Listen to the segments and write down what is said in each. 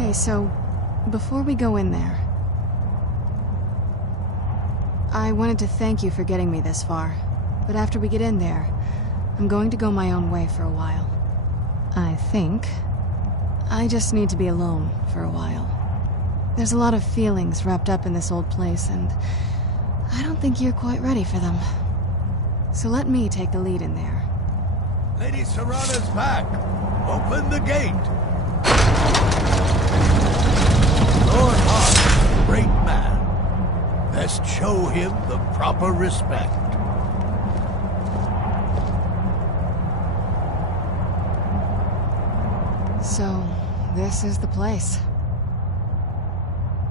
Hey, so, before we go in there, I wanted to thank you for getting me this far, but after we get in there, I'm going to go my own way for a while. I think I just need to be alone for a while. There's a lot of feelings wrapped up in this old place, and I don't think you're quite ready for them. So let me take the lead in there. Lady Serana's back! Open the gate! Lord Hart, great man. Best show him the proper respect. So, this is the place.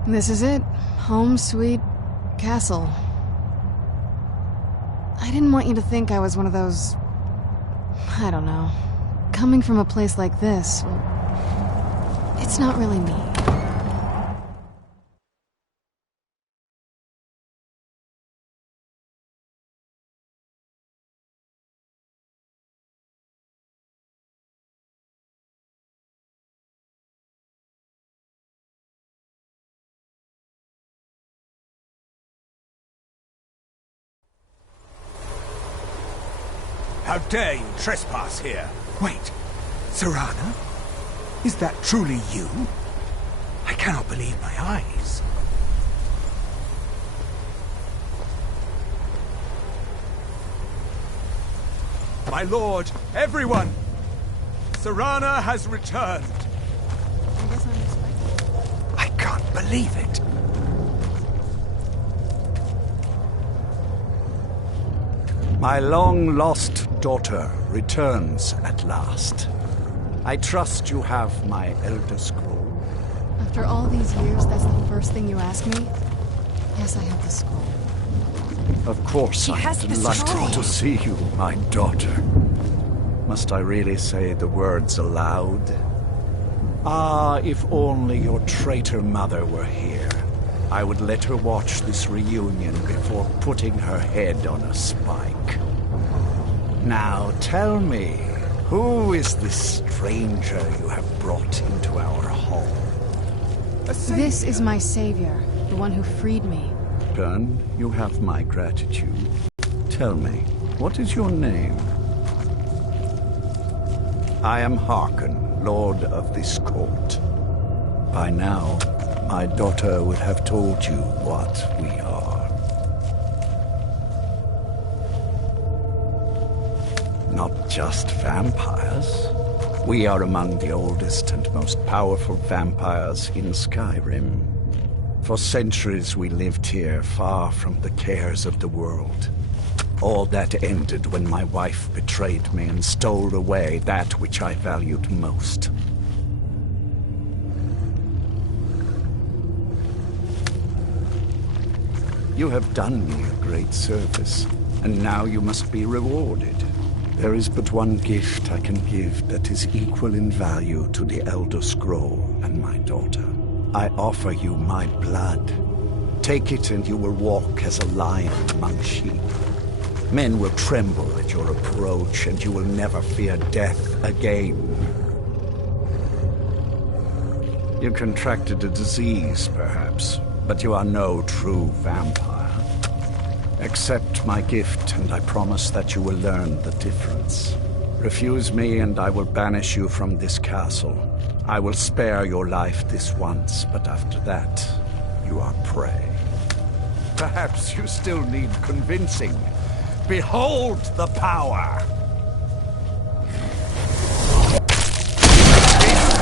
This is it. Home sweet castle. I didn't want you to think I was one of those... I don't know. Coming from a place like this, it's not really me. How dare you trespass here? Wait, Serana? Is that truly you? I cannot believe my eyes. My lord, everyone! Serana has returned! I can't believe it. My long-lost daughter returns at last. I trust you have my Elder Scroll. After all these years, that's the first thing you ask me? Yes, I have the scroll. Of course, I am delighted to see you, my daughter. Must I really say the words aloud? Ah, if only your traitor mother were here. I would let her watch this reunion before putting her head on a spike. Now tell me, who is this stranger you have brought into our home? This is my savior, the one who freed me. Then you have my gratitude. Tell me, what is your name? I am Harkon, Lord of this court. By now, my daughter would have told you what we are. Not just vampires. We are among the oldest and most powerful vampires in Skyrim. For centuries we lived here, far from the cares of the world. All that ended when my wife betrayed me and stole away that which I valued most. You have done me a great service, and now you must be rewarded. There is but one gift I can give that is equal in value to the Elder Scroll and my daughter. I offer you my blood. Take it and you will walk as a lion among sheep. Men will tremble at your approach, and you will never fear death again. You contracted a disease, perhaps, but you are no true vampire. Accept my gift, and I promise that you will learn the difference. Refuse me, and I will banish you from this castle. I will spare your life this once, but after that, you are prey. Perhaps you still need convincing. Behold the power!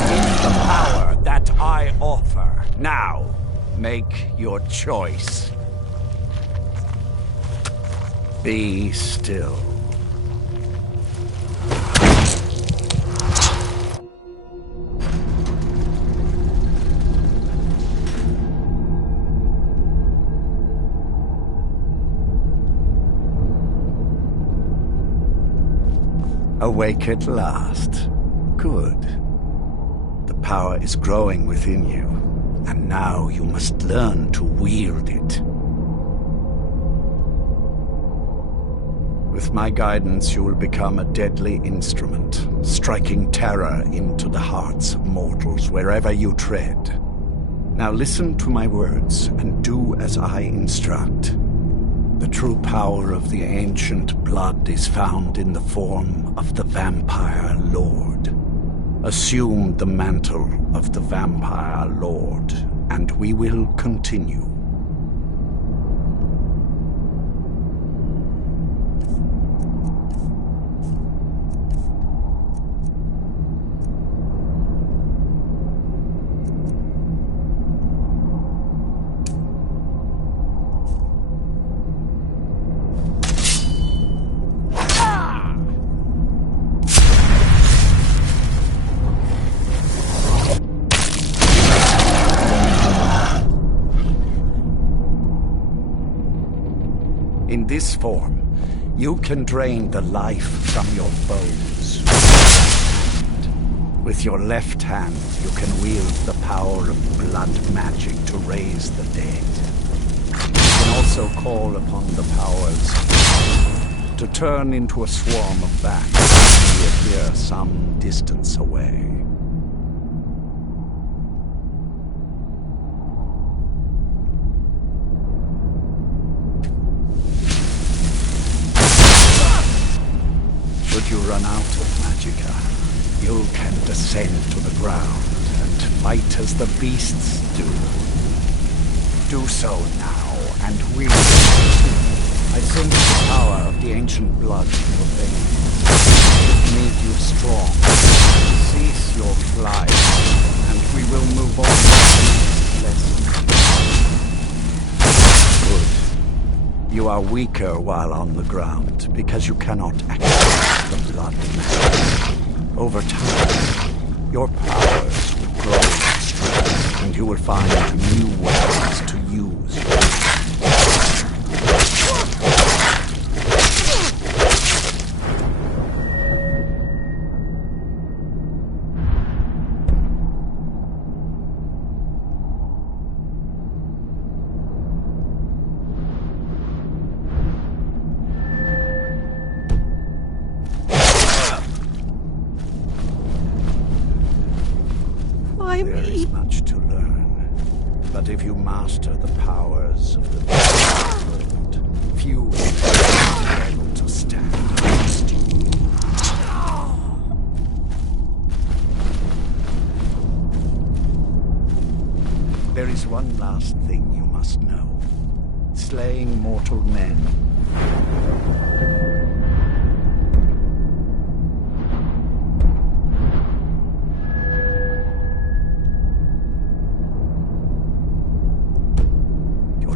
This is the power that I offer. Now, make your choice. Be still. Awake at last. Good. The power is growing within you, and now you must learn to wield it. With my guidance, you will become a deadly instrument, striking terror into the hearts of mortals wherever you tread. Now listen to my words and do as I instruct. The true power of the ancient blood is found in the form of the Vampire Lord. Assume the mantle of the Vampire Lord, and we will continue. In this form, you can drain the life from your foes. And with your left hand, you can wield the power of blood magic to raise the dead. You can also call upon the powers to turn into a swarm of bats that reappear some distance away. Should you run out of magicka, you can descend to the ground and fight as the beasts do. Do so now, and we will. I sense the power of the ancient blood in your veins. It made you strong. Cease your flight, and we will move on to the next lesson. Good. You are weaker while on the ground, because you cannot activate the blood magic. Over time, your powers will grow in strength, and you will find new ways to use your There is much to learn, but if you master the powers of the world, few will be able to stand against you. There is one last thing you must know. Slaying mortal men.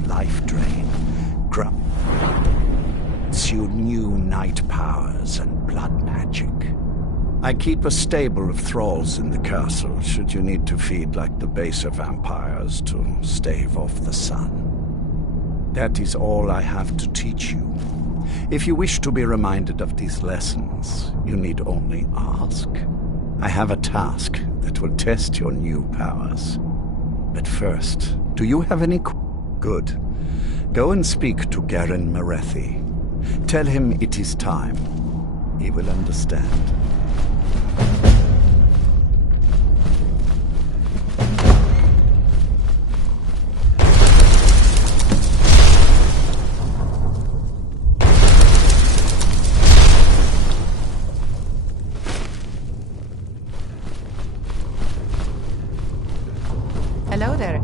Life drain grants you new night powers and blood magic. I keep a stable of thralls in the castle, should you need to feed like the baser vampires to stave off the sun. That is all I have to teach you. If you wish to be reminded of these lessons, you need only ask. I have a task that will test your new powers. But first, do you have any Good. Go and speak to Garen Marethi. Tell him it is time. He will understand. Hello there.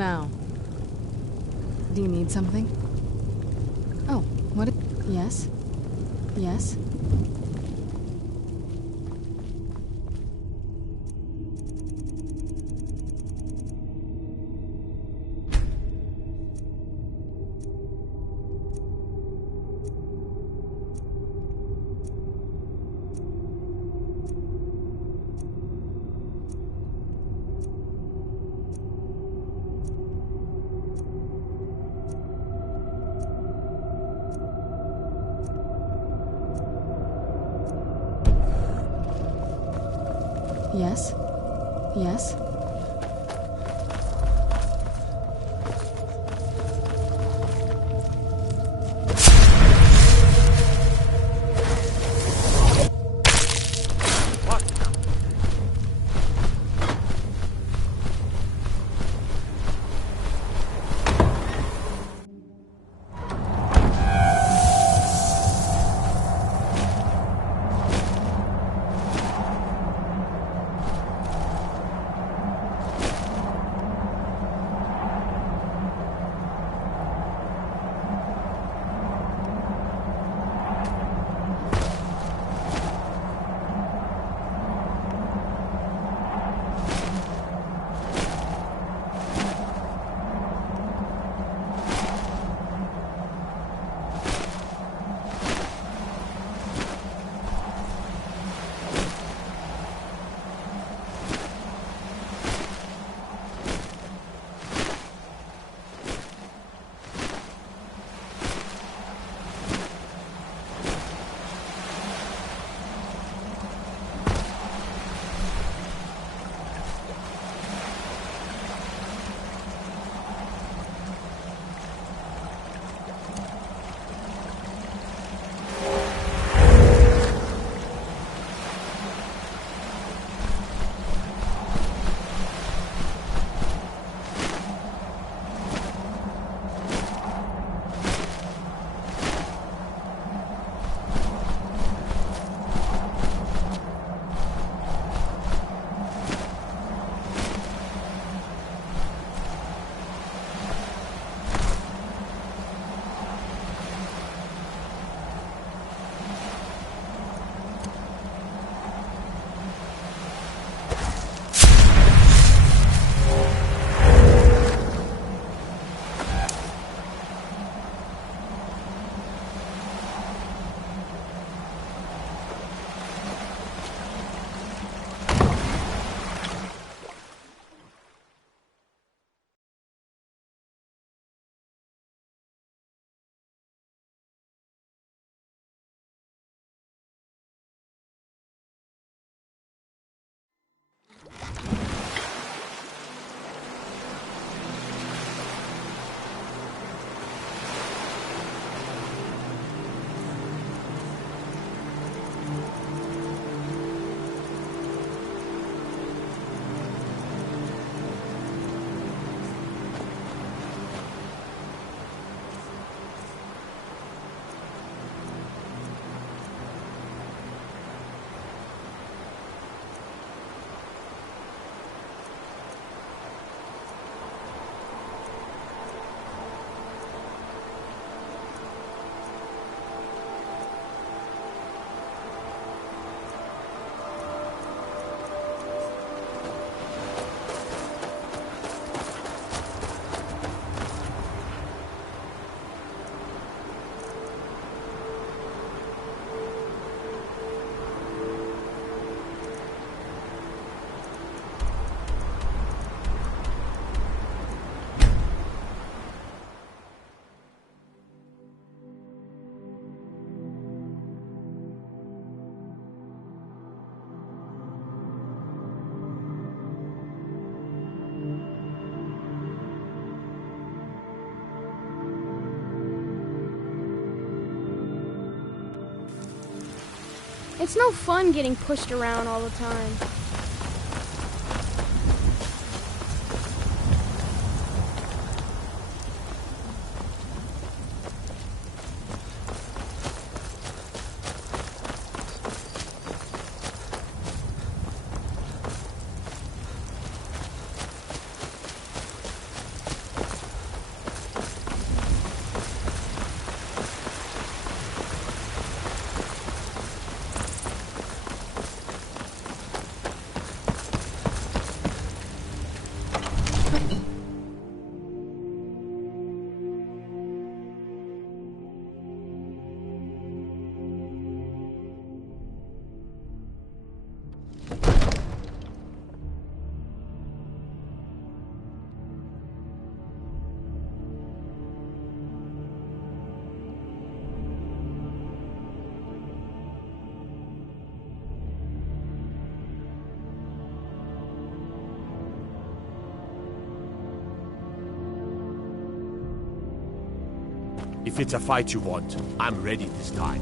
now? Do you need something? Oh, what? Yes? Yes? Yes? Yes? It's no fun getting pushed around all the time. If it's a fight you want, I'm ready this time.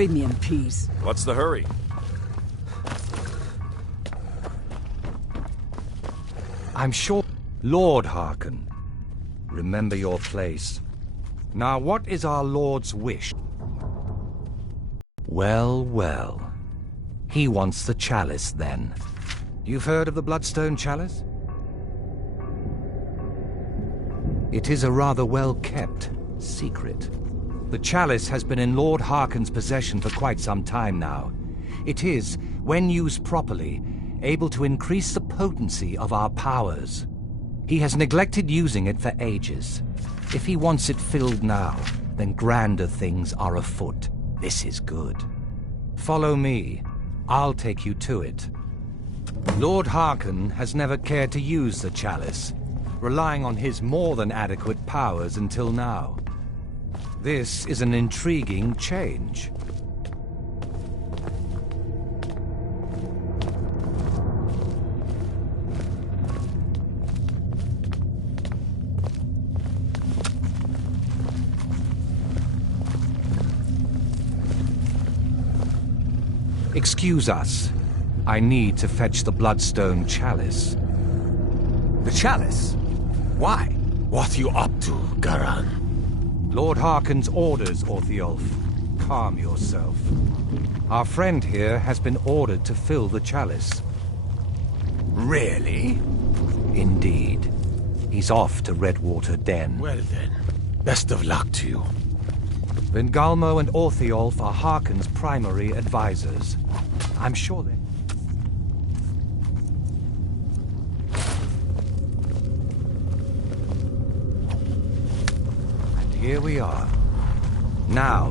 Leave me in peace. What's the hurry? I'm sure... Lord Hearken, remember your place. Now, what is our Lord's wish? Well, well. He wants the chalice, then. You've heard of the Bloodstone Chalice? It is a rather well-kept secret. The chalice has been in Lord Hearken's possession for quite some time now. It is, when used properly, able to increase the potency of our powers. He has neglected using it for ages. If he wants it filled now, then grander things are afoot. This is good. Follow me. I'll take you to it. Lord Hearken has never cared to use the chalice, relying on his more than adequate powers until now. This is an intriguing change. Excuse us. I need to fetch the Bloodstone Chalice. The chalice? Why? What you up to, Garan? Lord Harkon's orders, Orthiolf. Calm yourself. Our friend here has been ordered to fill the chalice. Really? Indeed. He's off to Redwater Den. Well then, best of luck to you. Vingalmo and Orthiolf are Harkon's primary advisors. I'm sure they... And here we are. Now,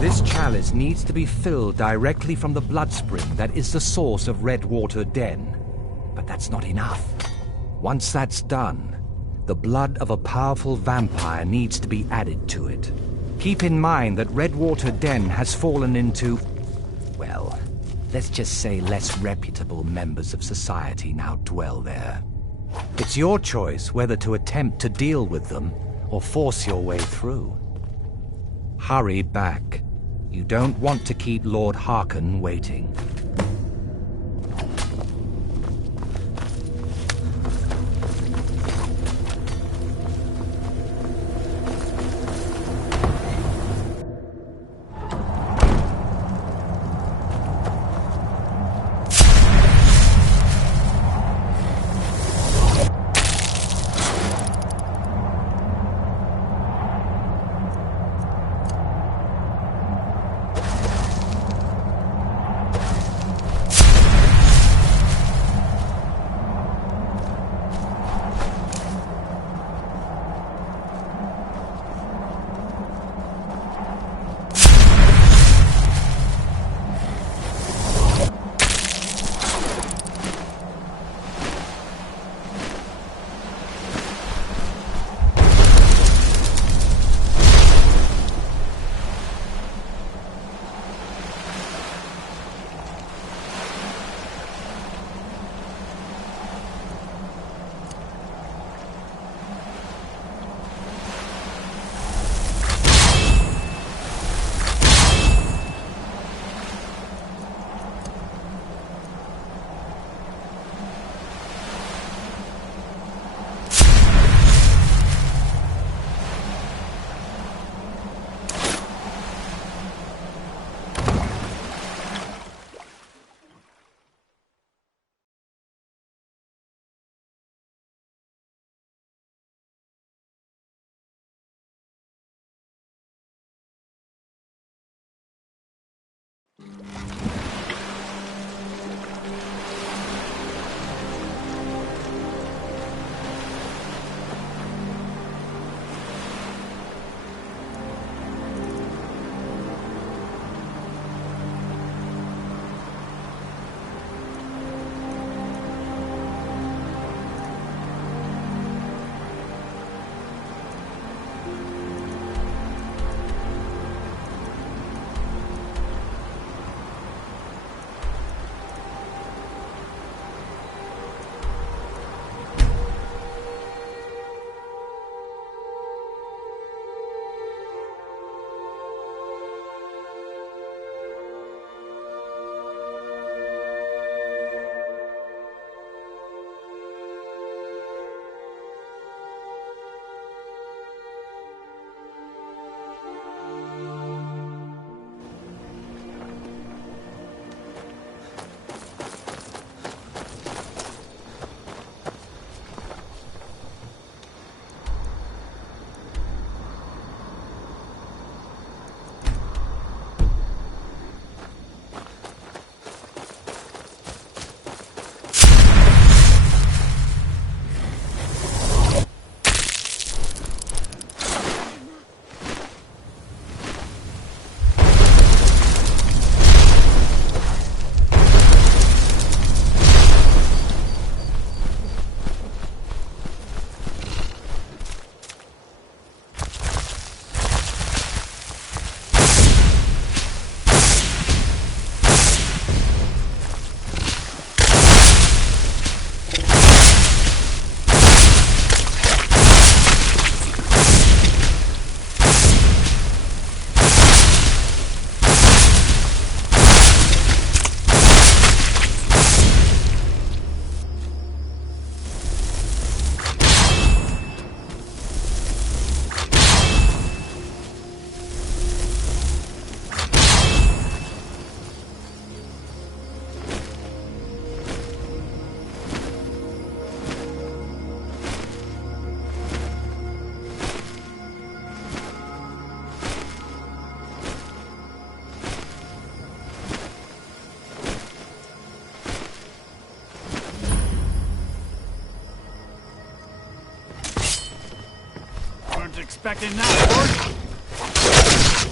this chalice needs to be filled directly from the blood spring that is the source of Redwater Den. But that's not enough. Once that's done, the blood of a powerful vampire needs to be added to it. Keep in mind that Redwater Den has fallen into, well, let's just say less reputable members of society now dwell there. It's your choice whether to attempt to deal with them or force your way through. Hurry back. You don't want to keep Lord Harkon waiting. expecting that, Lord?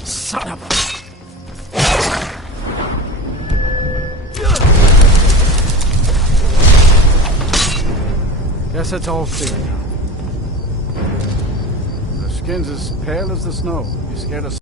Son of a... Guess it's all clear now. The skin's as pale as the snow. You scared us.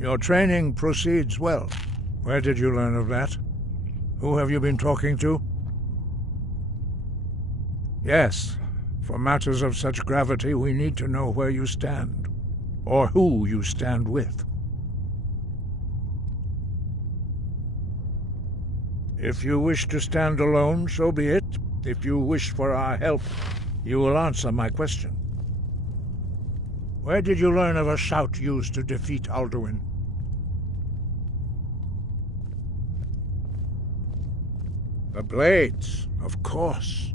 Your training proceeds well. Where did you learn of that? Who have you been talking to? Yes, for matters of such gravity we need to know where you stand, or who you stand with. If you wish to stand alone, so be it. If you wish for our help, you will answer my question. Where did you learn of a shout used to defeat Alduin? The Blades, of course.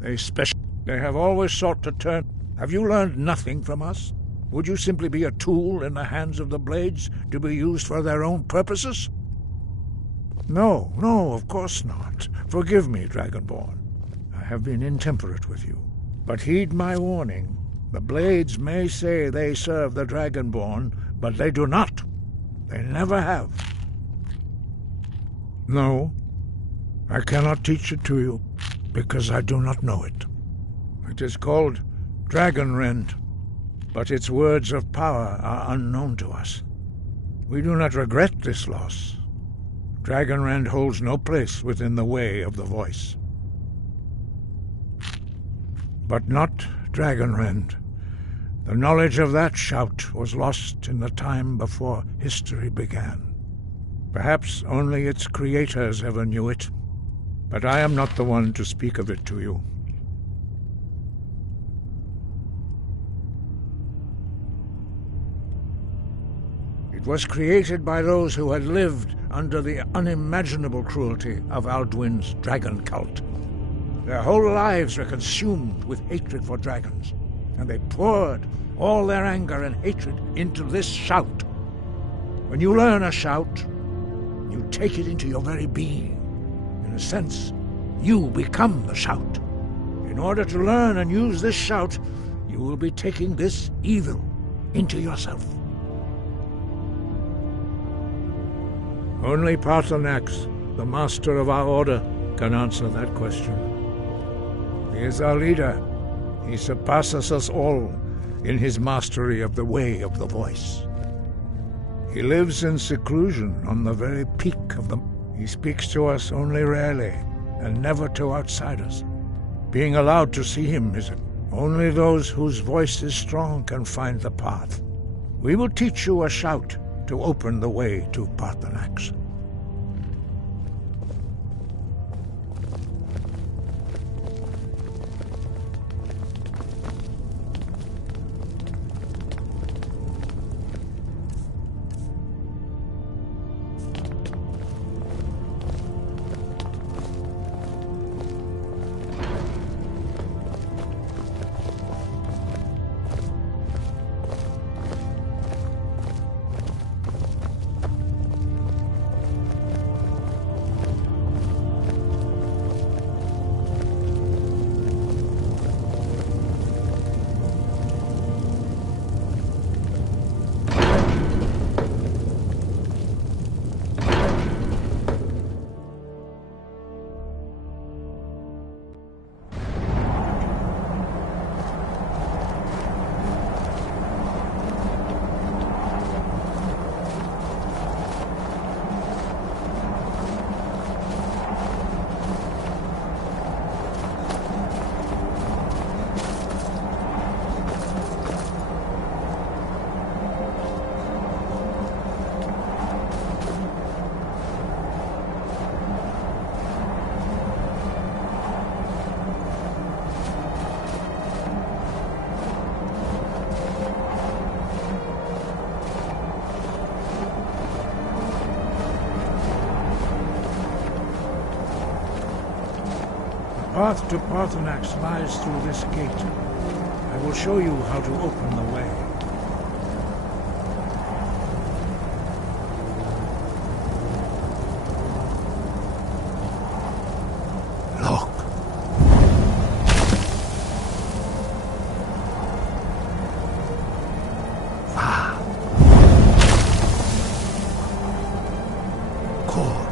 They have always sought to turn... Have you learned nothing from us? Would you simply be a tool in the hands of the Blades to be used for their own purposes? No, of course not. Forgive me, Dragonborn. I have been intemperate with you. But heed my warning. The Blades may say they serve the Dragonborn, but they do not. They never have. No, I cannot teach it to you, because I do not know it. It is called Dragonrend, but its words of power are unknown to us. We do not regret this loss. Dragonrend holds no place within the way of the voice. But not Dragonrend. The knowledge of that shout was lost in the time before history began. Perhaps only its creators ever knew it, but I am not the one to speak of it to you. It was created by those who had lived under the unimaginable cruelty of Alduin's dragon cult. Their whole lives were consumed with hatred for dragons, and they poured all their anger and hatred into this shout. When you learn a shout, you take it into your very being. In a sense, you become the shout. In order to learn and use this shout, you will be taking this evil into yourself. Only Paarthurnax, the master of our order, can answer that question. He is our leader. He surpasses us all in his mastery of the way of the voice. He lives in seclusion on the very peak of the... He speaks to us only rarely, and never to outsiders. Being allowed to see him is... Only those whose voice is strong can find the path. We will teach you a shout to open the way to Paarthurnax. path to Parthenax lies through this gate. I will show you how to open the way. Look. Ah. Core.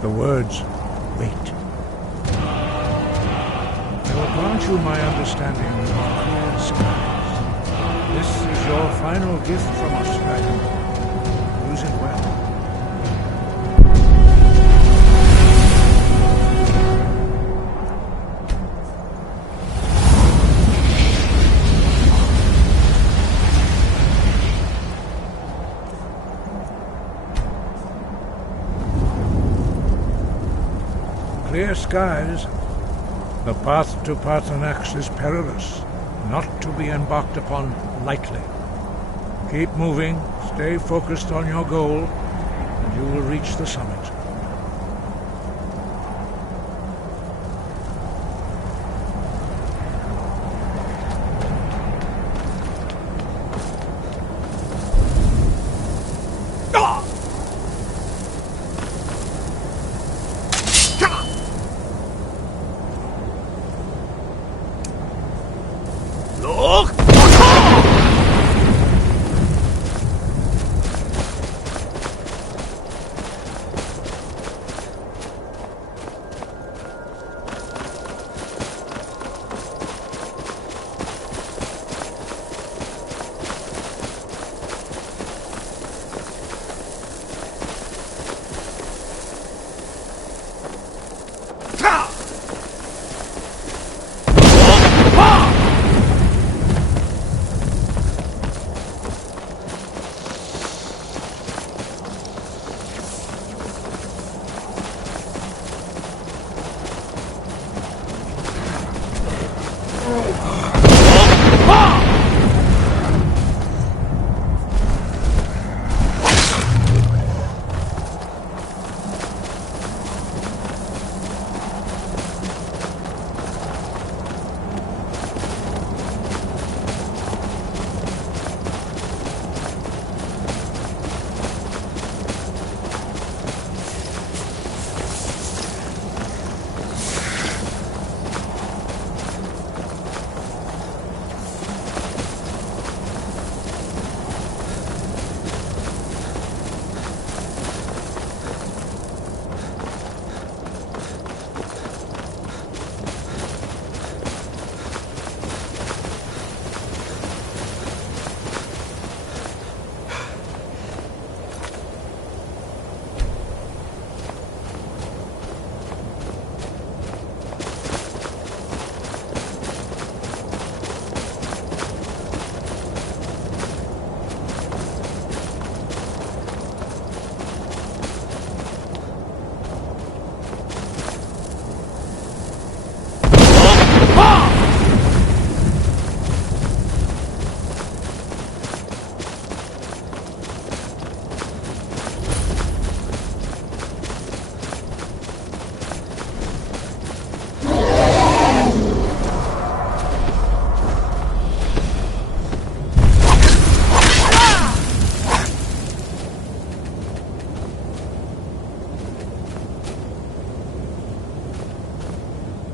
The words, wait. I will grant you my understanding of clear skies. This is your final gift from us, dragon. Use it well. Clear skies. The path to Parthenax is perilous, not to be embarked upon lightly. Keep moving, stay focused on your goal, and you will reach the summit.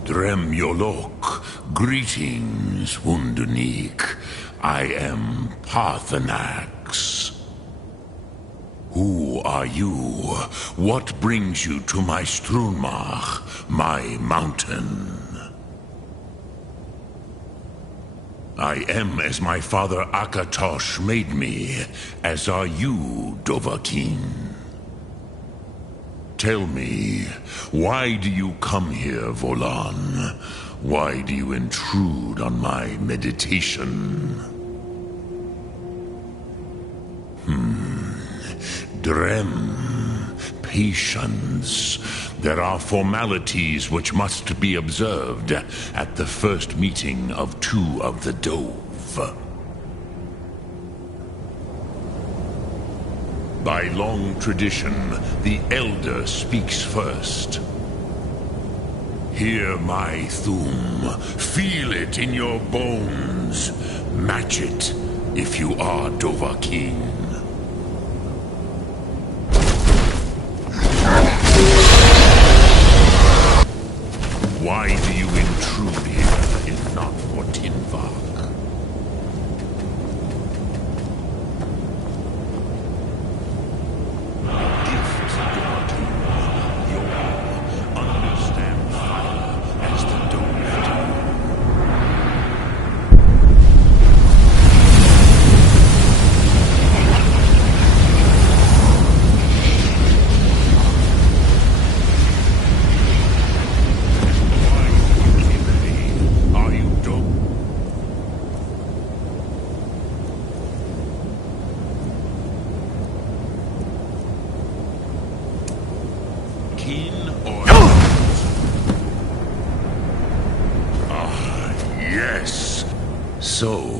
Dremyolok, greetings, Wunderneek. I am Parthenax. Who are you? What brings you to my Strunmach, my mountain? I am as my father Akatosh made me, as are you, Dovahkiin. Tell me, why do you come here, Volan? Why do you intrude on my meditation? Drem, patience. There are formalities which must be observed at the first meeting of two of the Dove. By long tradition, the Elder speaks first. Hear my Thum. Feel it in your bones. Match it if you are Dovahkiin. Why do you intrude here if not for Tinvak? Gift Dovahkiin, you understand fire as the Dove do. Yes. So,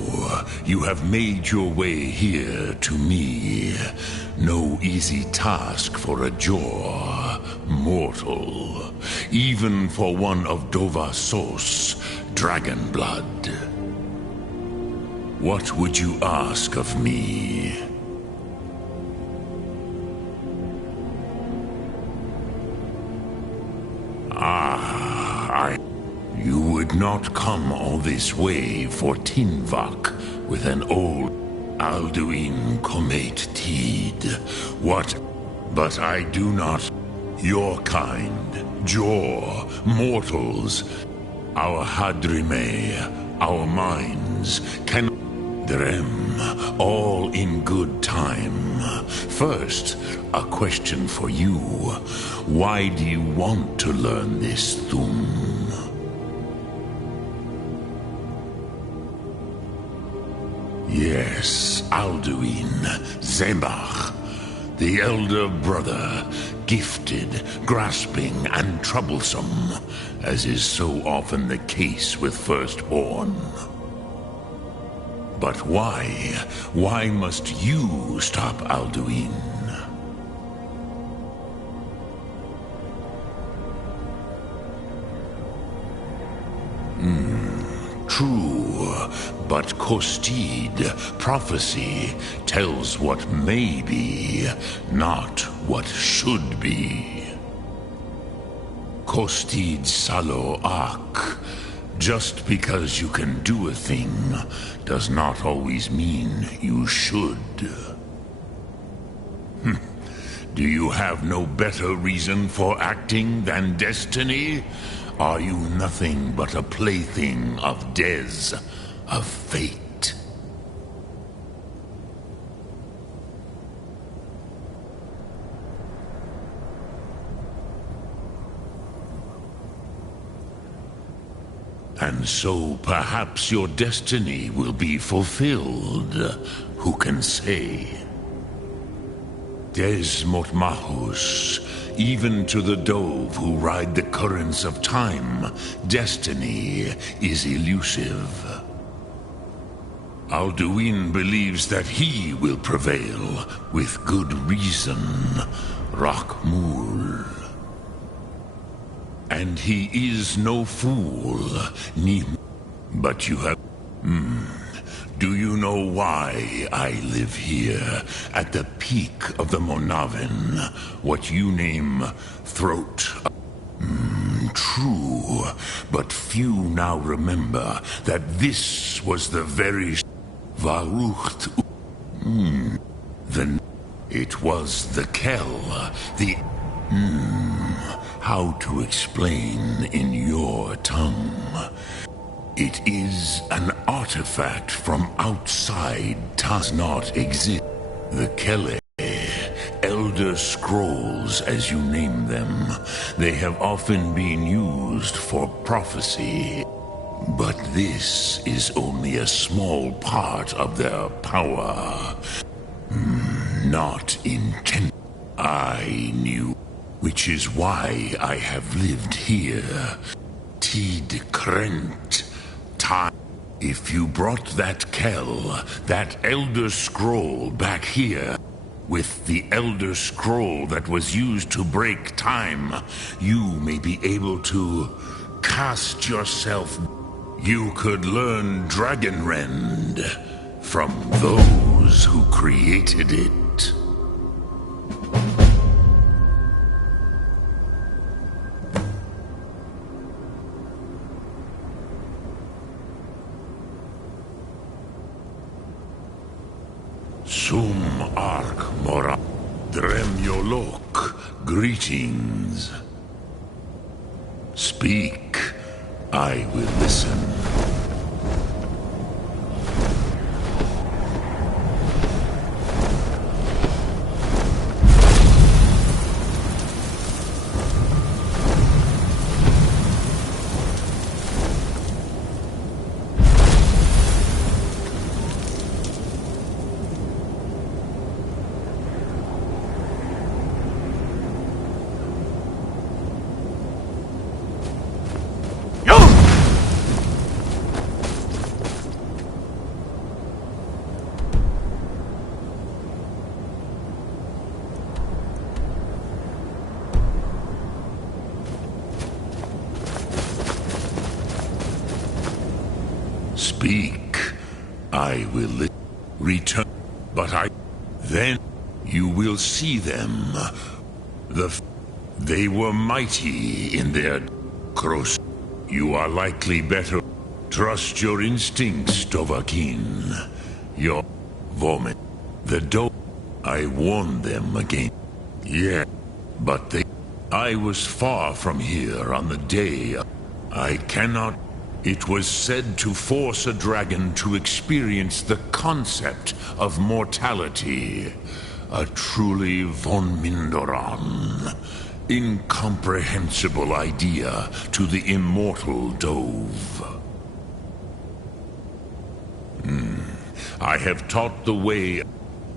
you have made your way here to me. No easy task for a Jor, mortal. Even for one of Dovahsos, dragon blood. What would you ask of me? You would not come all this way for Tinvak with an old Alduin Komet Tid. What? But I do not. Your kind, Jor, mortals, our Hadrime, our minds, can Drem, all in good time. First, a question for you. Why do you want to learn this Thum? Yes, Alduin, Zebach, the elder brother, gifted, grasping, and troublesome, as is so often the case with firstborn. But why? Why must you stop Alduin? True, but Kostid, prophecy, tells what may be, not what should be. Kostid Salo Ak. Just because you can do a thing does not always mean you should. Do you have no better reason for acting than destiny? Are you nothing but a plaything of Des, of fate? And so perhaps your destiny will be fulfilled. Who can say? Des Motmahus, even to the Dove who ride the currents of time, destiny is elusive. Alduin believes that he will prevail, with good reason, Rakmul. And he is no fool, but you have... Do you know why I live here, at the peak of the Monavin, what you name Throat? True, but few now remember that this was the very Varucht. It was the Kel, the... How to explain in your tongue? It is an artifact from outside, does not exist. The Kele, Elder Scrolls as you name them, they have often been used for prophecy. But this is only a small part of their power. Not intent. I knew, which is why I have lived here. Tid Krent. Time. If you brought that Kell, that Elder Scroll back here, with the Elder Scroll that was used to break time, you may be able to cast yourself. You could learn Dragonrend from those who created it. Sum Ark Mora Dremyolok, greetings. Speak, I will listen. Speak, I will return, but then you will see them. They were mighty in their cross. You are likely better. Trust your instincts, Dovahkiin. Your vomit. I warned them again. Yeah, but I was far from here on the day. I cannot. It was said to force a dragon to experience the concept of mortality. A truly von Mindoran, incomprehensible idea to the immortal Dove. I have taught the way,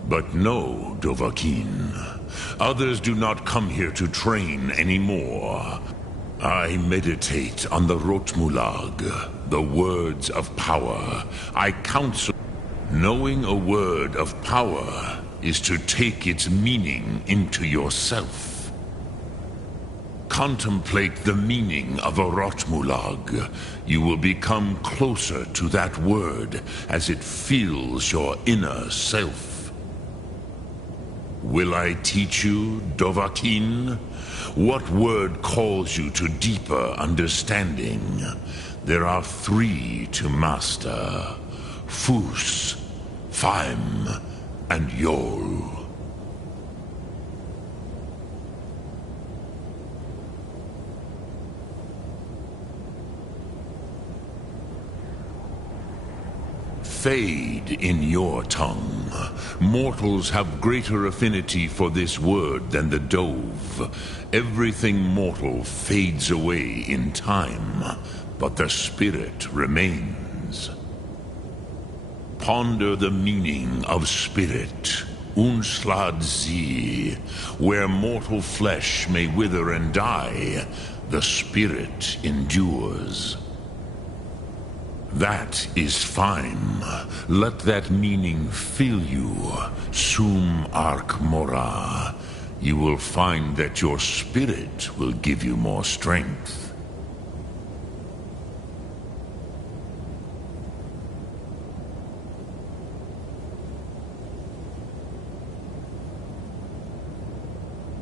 but no, Dovahkiin. Others do not come here to train anymore. I meditate on the Rotmulag, the words of power. I counsel. Knowing a word of power is to take its meaning into yourself. Contemplate the meaning of a Rotmulag. You will become closer to that word as it fills your inner self. Will I teach you, Dovahkiin? What word calls you to deeper understanding? There are 3 to master: Fus, Faim, and Yol. Fade in your tongue. Mortals have greater affinity for this word than the Dove. Everything mortal fades away in time, but the spirit remains. Ponder the meaning of spirit, Unslad Zi. Where mortal flesh may wither and die, the spirit endures. That is fine. Let that meaning fill you, Sum Ark Mora. You will find that your spirit will give you more strength.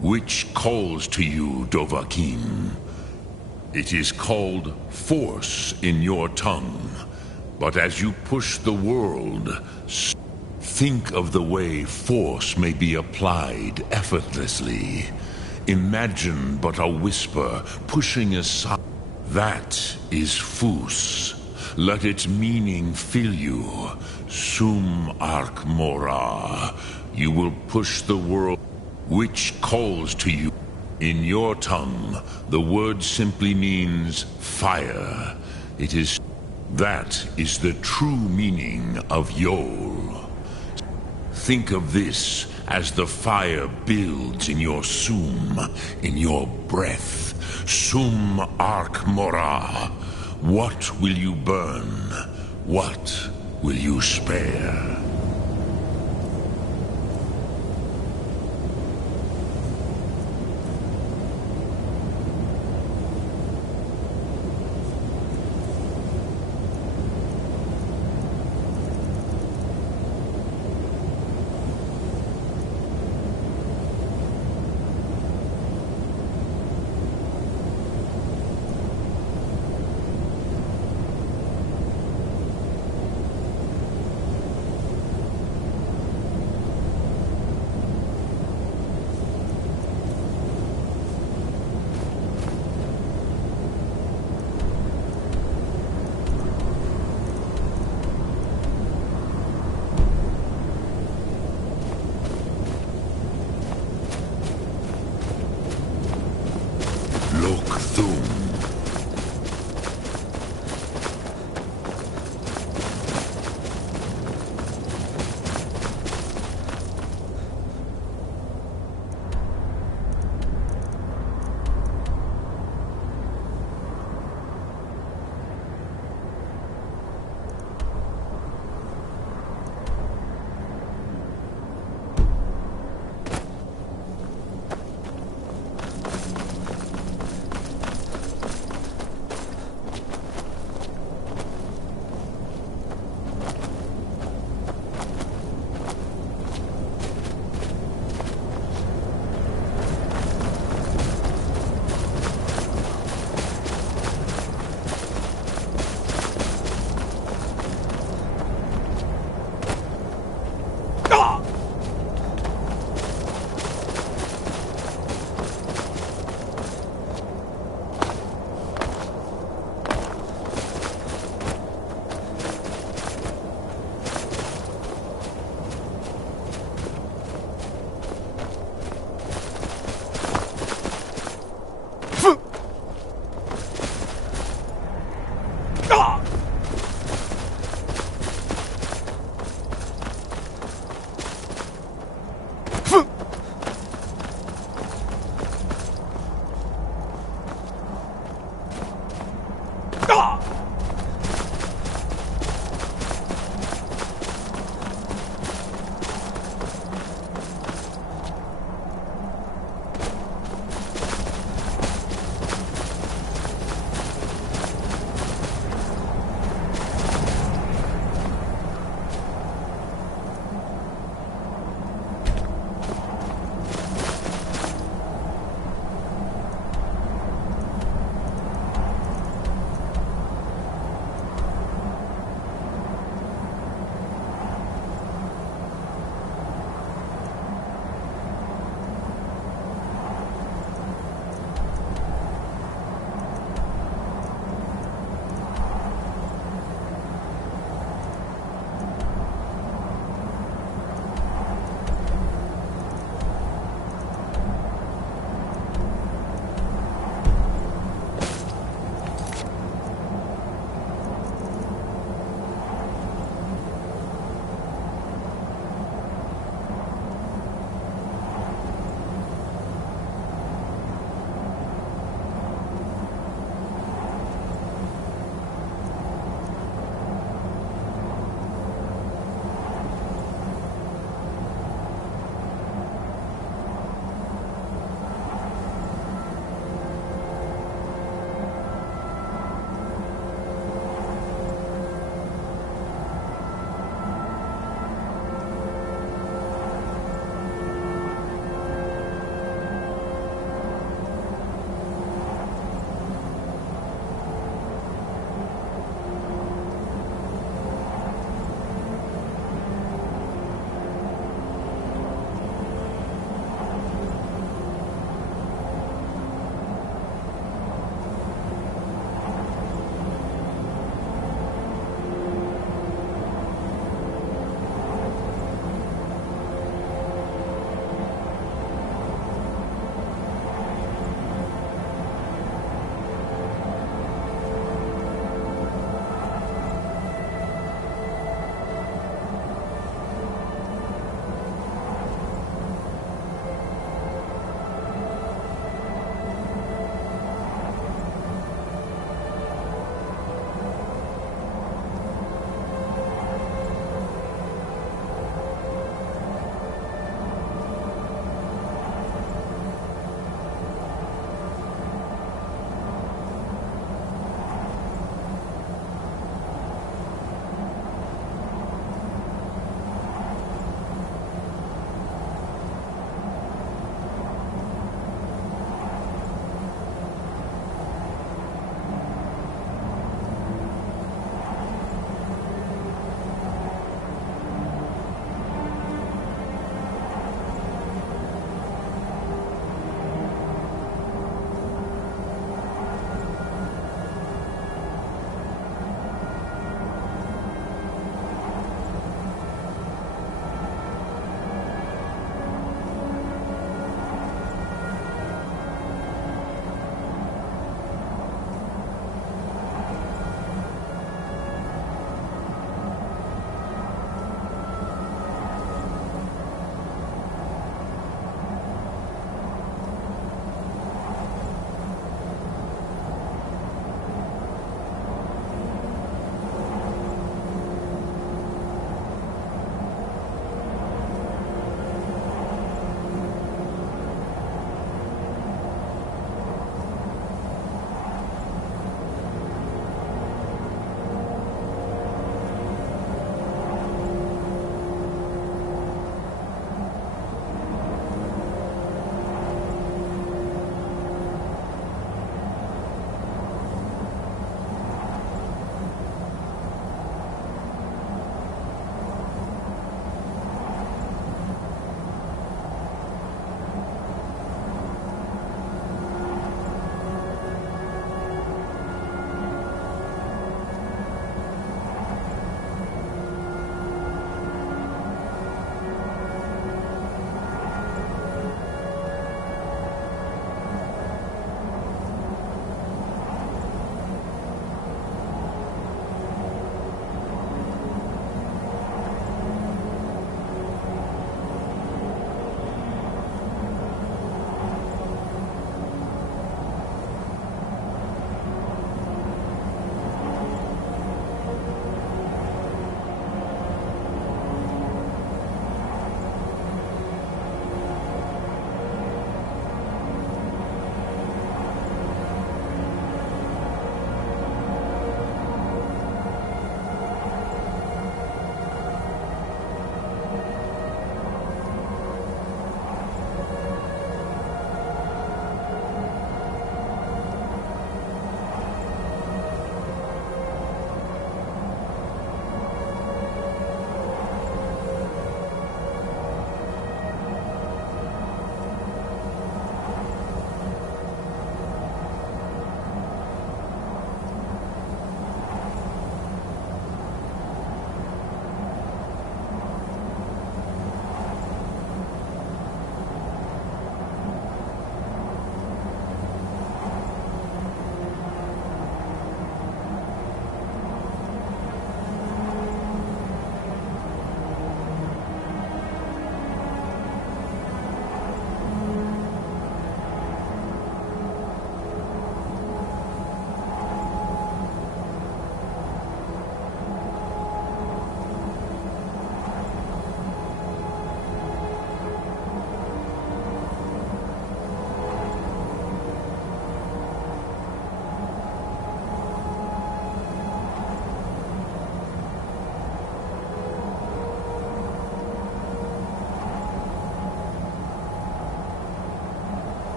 Which calls to you, Dovahkiin? It is called force in your tongue. But as you push the world, think of the way force may be applied effortlessly. Imagine but a whisper pushing aside. That is Fus. Let its meaning fill you. Sum Ark Mora. You will push the world which calls to you. In your tongue, the word simply means fire. That is the true meaning of Yol. Think of this as the fire builds in your Sum, in your breath. Sum Ark Mora. What will you burn? What will you spare? Look through